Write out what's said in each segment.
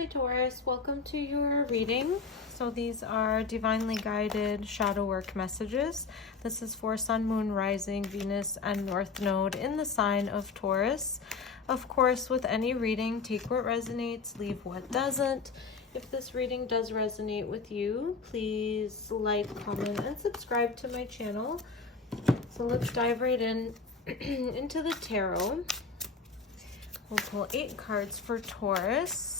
Hi Taurus, welcome to your reading. So these are divinely guided shadow work messages. This is for Sun, Moon, Rising, Venus, and North Node in the sign of Taurus. Of course, with any reading, take what resonates, leave what doesn't. If this reading does resonate with you, please like, comment, and subscribe to my channel. So let's dive right in into the tarot. We'll pull 8 cards for Taurus.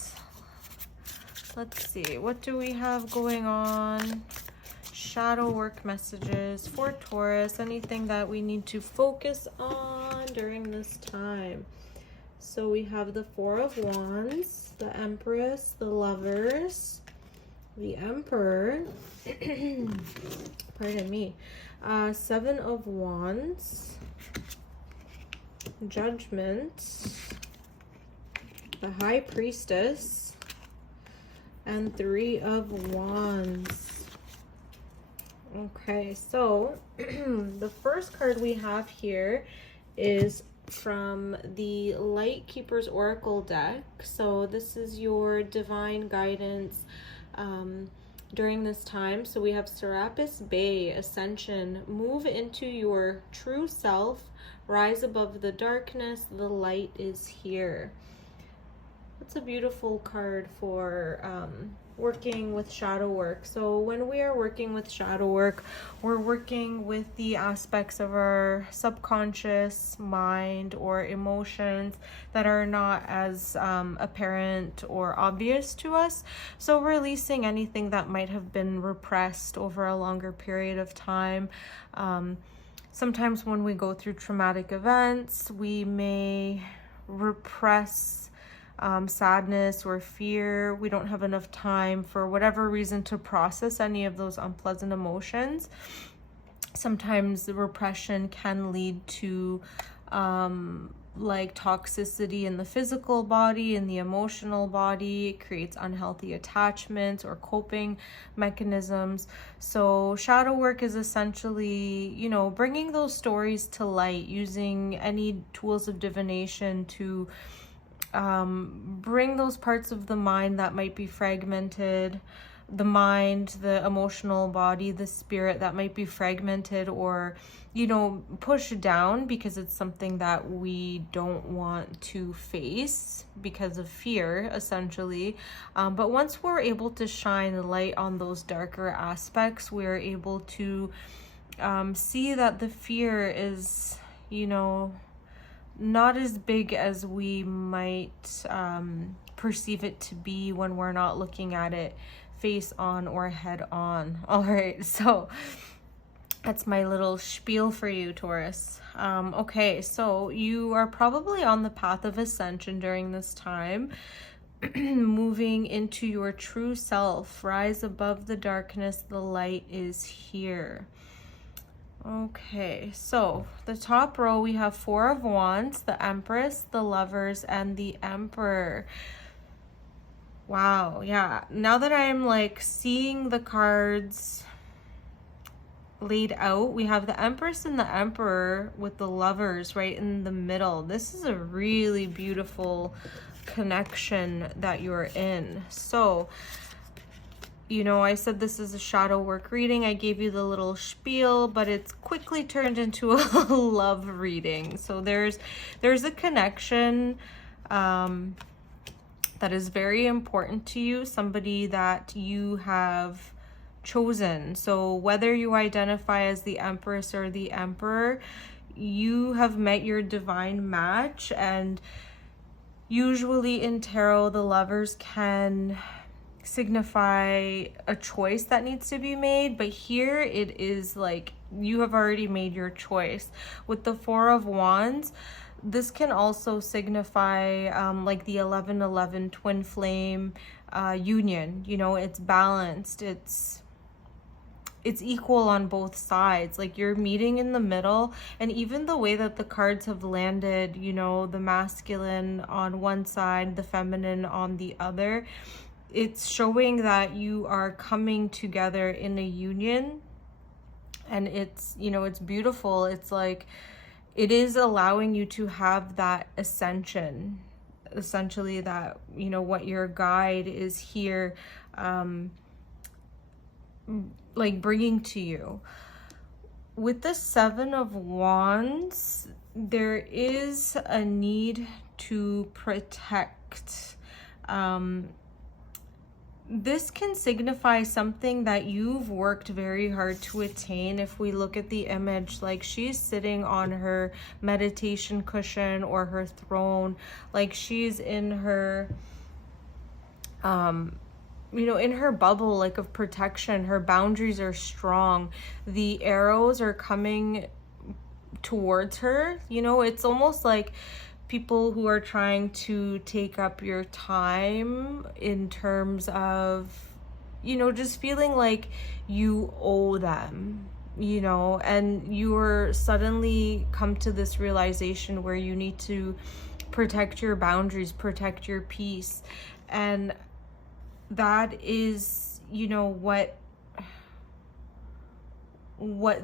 Let's see, what do we have going on? Shadow work messages for Taurus, anything that we need to focus on during this time. So we have the 4 of Wands, the Empress, the Lovers, the Emperor, pardon me, 7 of Wands, Judgment, the High Priestess, and 3 of Wands. Okay, so the first card we have here is from the Light Keeper's Oracle deck. So this is your divine guidance during this time. So we have Serapis Bay, Ascension, move into your true self, rise above the darkness, the light is here. It's a beautiful card for working with shadow work. So when we are working with shadow work, we're working with the aspects of our subconscious mind or emotions that are not as apparent or obvious to us. So releasing anything that might have been repressed over a longer period of time. Sometimes when we go through traumatic events, we may repress sadness or fear. We don't have enough time for whatever reason to process any of those unpleasant emotions. Sometimes the repression can lead to like toxicity in the physical body, in the emotional body. It creates unhealthy attachments or coping mechanisms. So shadow work is essentially, you know, bringing those stories to light, using any tools of divination to bring those parts of the mind that might be fragmented, the mind, the emotional body, the spirit that might be fragmented or, you know, pushed down because it's something that we don't want to face because of fear, essentially. But once we're able to shine the light on those darker aspects, we're able to see that the fear is, you know, not as big as we might perceive it to be when we're not looking at it face on or head on. All right, so that's my little spiel for you, Taurus. Okay, so you are probably on the path of ascension during this time, moving into your true self. Rise above the darkness, the light is here. Okay, so the top row we have 4 of Wands, the Empress, the Lovers, and the Emperor. Wow, yeah. Now that I'm like seeing the cards laid out, we have the Empress and the Emperor with the Lovers right in the middle. This is a really beautiful connection that you're in. So, you know, I said this is a shadow work reading. I gave you the little spiel, but it's quickly turned into a love reading. So there's a connection that is very important to you, somebody that you have chosen. So whether you identify as the Empress or the Emperor, you have met your divine match. And usually in tarot, the Lovers can signify a choice that needs to be made, but here it is like you have already made your choice. With the 4 of Wands, this can also signify like the 11-11 twin flame union. You know, it's balanced, it's equal on both sides. Like you're meeting in the middle, and even the way that the cards have landed, you know, the masculine on one side, the feminine on the other, it's showing that you are coming together in a union. And it's, you know, it's beautiful. It's like, it is allowing you to have that ascension essentially that, you know, what your guide is here, like bringing to you. With the Seven of Wands, there is a need to protect. This can signify something that you've worked very hard to attain. If we look at the image, like she's sitting on her meditation cushion or her throne, like she's in her, you know, in her bubble, like of protection. Her boundaries are strong. The arrows are coming towards her. You know, it's almost like people who are trying to take up your time in terms of, you know, just feeling like you owe them, you know, and you're suddenly come to this realization where you need to protect your boundaries, protect your peace. And that is, you know, what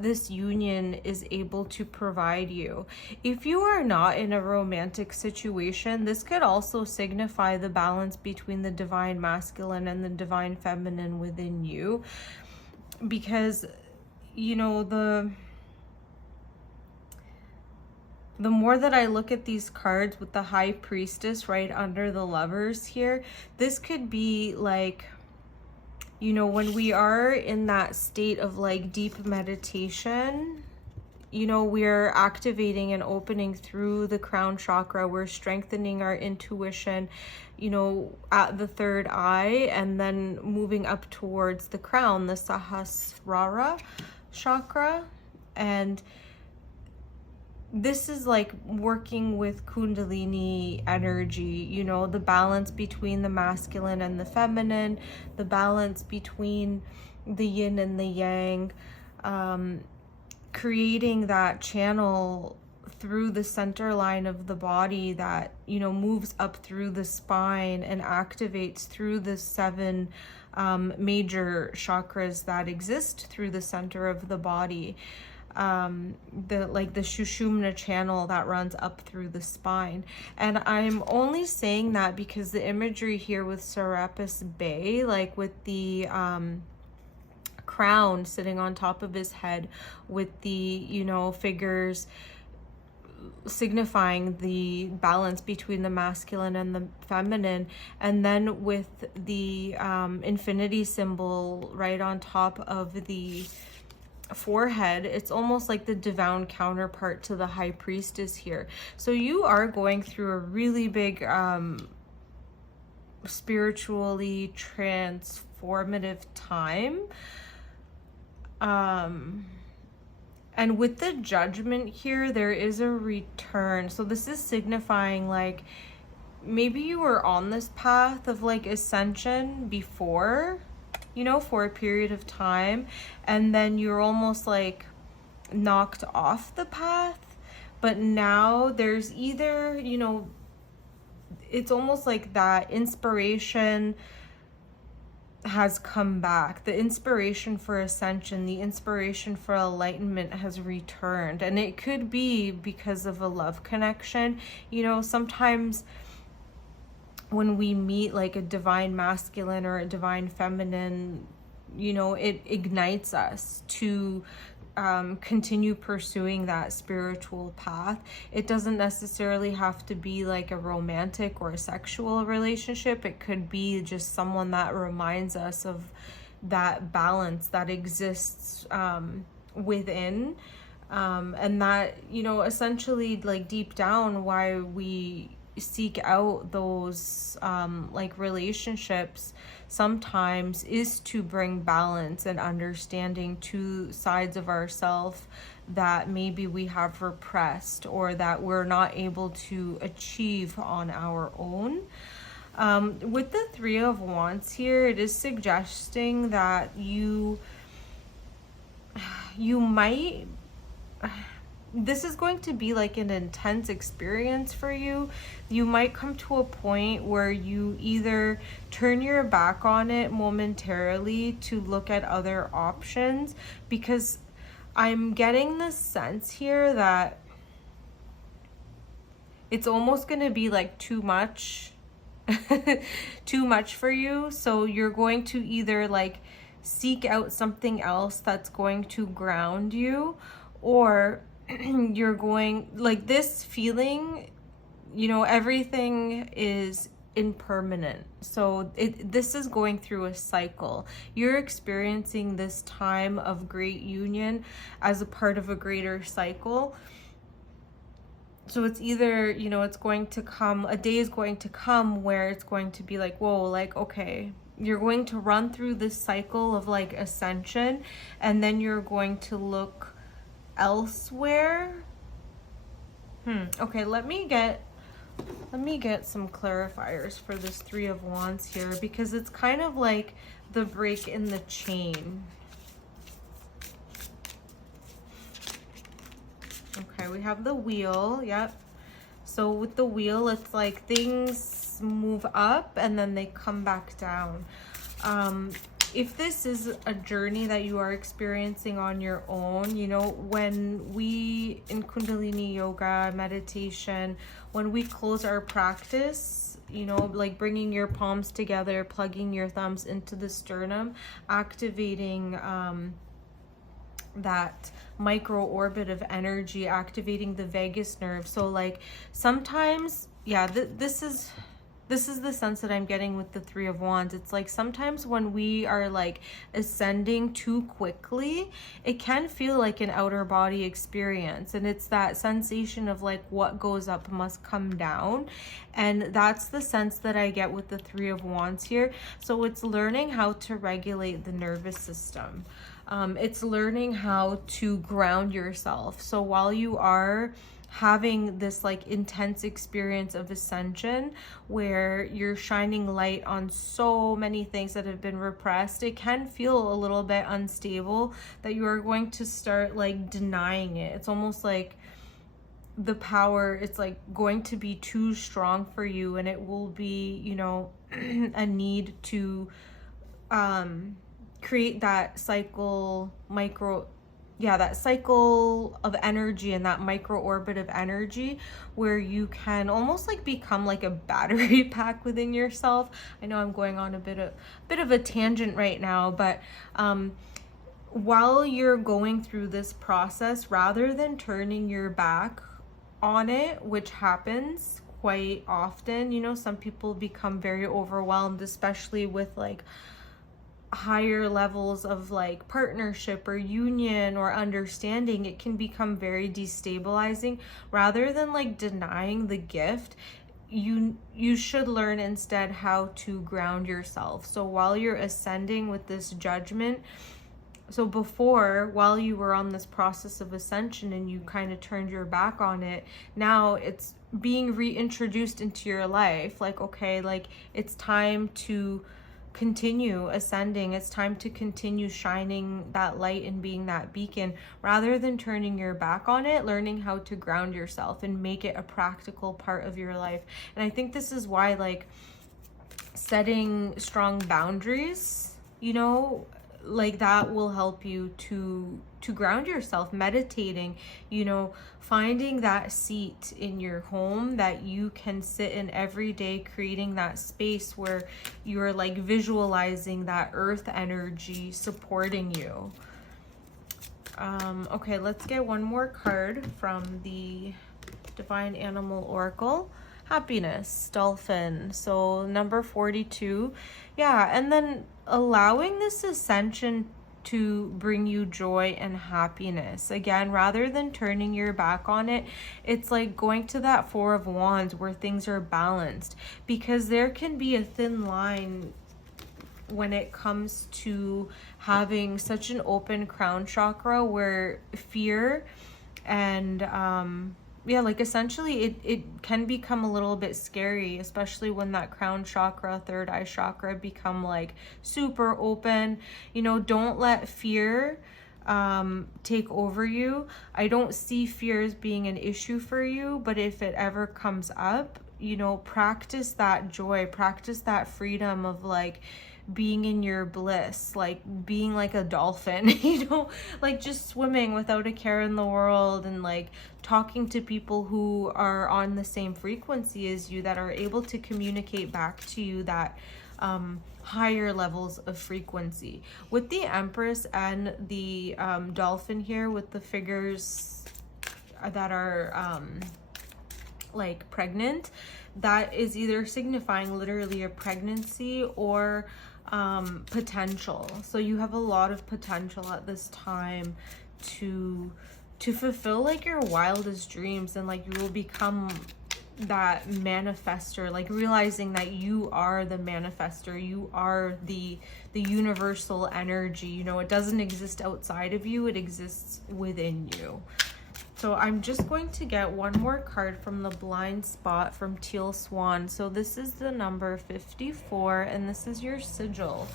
this union is able to provide you. If you are not in a romantic situation, this could also signify the balance between the divine masculine and the divine feminine within you. Because, you know, the more that I look at these cards with the High Priestess right under the Lovers here, this could be like, you know, when we are in that state of like deep meditation, you know, we're activating and opening through the crown chakra. We're strengthening our intuition, you know, at the third eye, and then moving up towards the crown, the Sahasrara chakra. And this is like working with Kundalini energy, you know, the balance between the masculine and the feminine, the balance between the yin and the yang, creating that channel through the center line of the body that, you know, moves up through the spine and activates through the seven major chakras that exist through the center of the body. The Shushumna channel that runs up through the spine. And I'm only saying that because the imagery here with Serapis Bey, like with the crown sitting on top of his head, with the, you know, figures signifying the balance between the masculine and the feminine, and then with the infinity symbol right on top of the forehead, it's almost like the divine counterpart to the High Priestess here. So you are going through a really big spiritually transformative time, and with the Judgment here, there is a return. So this is signifying like maybe you were on this path of like ascension before, you know, for a period of time, and then you're almost like knocked off the path. But now there's either, you know, it's almost like that inspiration has come back. The inspiration for ascension, the inspiration for enlightenment has returned. And it could be because of a love connection. You know, sometimes when we meet like a divine masculine or a divine feminine, you know, it ignites us to continue pursuing that spiritual path. It doesn't necessarily have to be like a romantic or a sexual relationship. It could be just someone that reminds us of that balance that exists within, and that, you know, essentially like deep down why we seek out those like relationships sometimes is to bring balance and understanding to sides of ourselves that maybe we have repressed or that we're not able to achieve on our own. With the Three of Wands here, it is suggesting that you might, this is going to be like an intense experience for you. You might come to a point where you either turn your back on it momentarily to look at other options, because I'm getting this sense here that it's almost going to be like too much too much for you. So you're going to either like seek out something else that's going to ground you, or you're going like this feeling, you know, everything is impermanent. So this is going through a cycle. You're experiencing this time of great union as a part of a greater cycle. So it's either, you know, it's going to come, a day is going to come where it's going to be like, whoa, like, okay, you're going to run through this cycle of like ascension, and then you're going to look elsewhere. Okay, let me get some clarifiers for this Three of Wands here, because it's kind of like the break in the chain. Okay, we have the wheel. Yep. So with the wheel, it's like things move up and then they come back down. If this is a journey that you are experiencing on your own, you know, when we in Kundalini yoga, meditation, when we close our practice, you know, like bringing your palms together, plugging your thumbs into the sternum, activating that micro orbit of energy, activating the vagus nerve. So like sometimes, yeah, this is the sense that I'm getting with the Three of Wands. It's like sometimes when we are like ascending too quickly, it can feel like an outer body experience. And it's that sensation of like what goes up must come down. And that's the sense that I get with the Three of Wands here. So it's learning how to regulate the nervous system. It's learning how to ground yourself. So while you are having this like intense experience of ascension where you're shining light on so many things that have been repressed, it can feel a little bit unstable, that you are going to start like denying it. It's almost like the power, it's like going to be too strong for you, and it will be, you know, a need to create that cycle, that cycle of energy and that micro orbit of energy where you can almost like become like a battery pack within yourself. I know I'm going on a bit of a tangent right now, but while you're going through this process, rather than turning your back on it, which happens quite often, you know, some people become very overwhelmed, especially with like higher levels of like partnership or union or understanding. It can become very destabilizing. Rather than like denying the gift, you should learn instead how to ground yourself. So while you're ascending with this judgment, so before, while you were on this process of ascension and you kind of turned your back on it, now it's being reintroduced into your life. Like, okay, like it's time to continue ascending. It's time to continue shining that light and being that beacon. Rather than turning your back on it, learning how to ground yourself and make it a practical part of your life. And I think this is why like setting strong boundaries, you know, like that will help you to ground yourself. Meditating, you know, finding that seat in your home that you can sit in every day, creating that space where you're like visualizing that earth energy supporting you. Okay, let's get one more card from the Divine Animal Oracle. Happiness, dolphin. So number 42. Yeah, and then allowing this ascension to bring you joy and happiness. Again, rather than turning your back on it, it's like going to that Four of Wands where things are balanced, because there can be a thin line when it comes to having such an open crown chakra where fear and yeah, like essentially it can become a little bit scary, especially when that crown chakra, third eye chakra become like super open. You know, don't let fear take over you. I don't see fear as being an issue for you, but if it ever comes up, you know, practice that joy, practice that freedom of like being in your bliss, like being like a dolphin, you know, like just swimming without a care in the world, and like talking to people who are on the same frequency as you, that are able to communicate back to you that higher levels of frequency. With the Empress and the dolphin here, with the figures that are like pregnant, that is either signifying literally a pregnancy or potential. So you have a lot of potential at this time to fulfill like your wildest dreams, and like you will become that manifester, like realizing that you are the manifester, you are the universal energy, you know, it doesn't exist outside of you, it exists within you. So I'm just going to get one more card from the blind spot from Teal Swan. So this is the number 54, and this is your sigil.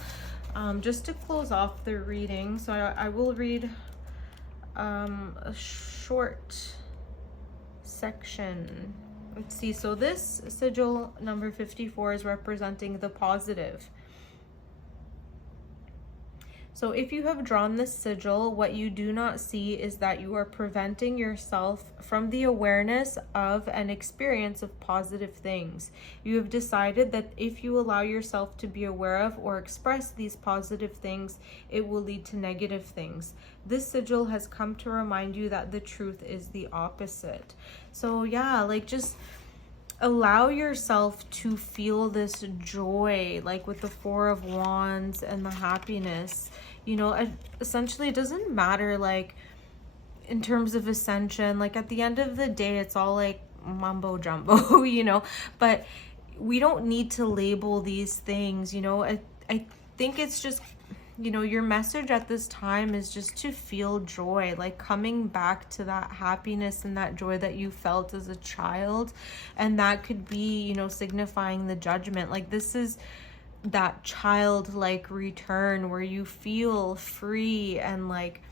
Just to close off the reading, so I will read a short section. Let's see, so this sigil number 54 is representing the positive. So if you have drawn this sigil, what you do not see is that you are preventing yourself from the awareness of and experience of positive things. You have decided that if you allow yourself to be aware of or express these positive things, it will lead to negative things. This sigil has come to remind you that the truth is the opposite. So yeah, like just allow yourself to feel this joy, like with the Four of Wands and the happiness. You know, essentially it doesn't matter like in terms of ascension, like at the end of the day it's all like mumbo jumbo, you know, but we don't need to label these things, you know. I think it's just, you know, your message at this time is just to feel joy, like coming back to that happiness and that joy that you felt as a child. And that could be, you know, signifying the judgment. Like this is that childlike return where you feel free and like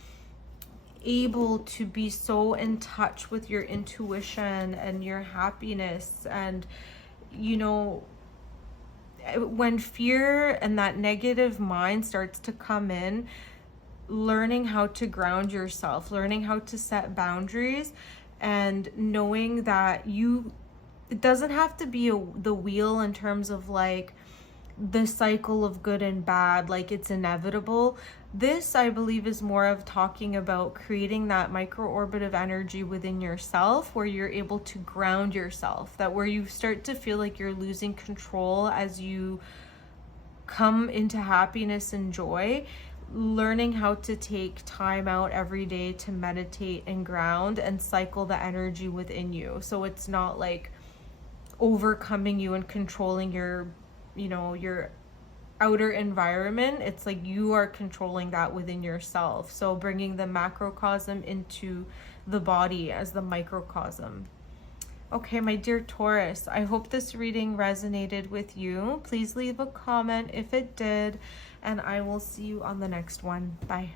able to be so in touch with your intuition and your happiness. And, you know, when fear and that negative mind starts to come in, learning how to ground yourself, learning how to set boundaries, and knowing that it doesn't have to be the wheel in terms of like the cycle of good and bad, like it's inevitable. This, I believe, is more of talking about creating that micro orbit of energy within yourself where you're able to ground yourself, that where you start to feel like you're losing control as you come into happiness and joy, learning how to take time out every day to meditate and ground and cycle the energy within you. So it's not like overcoming you and controlling your, you know, your outer environment. It's like you are controlling that within yourself. So bringing the macrocosm into the body as the microcosm. Okay, my dear Taurus, I hope this reading resonated with you. Please leave a comment if it did, and I will see you on the next one. Bye.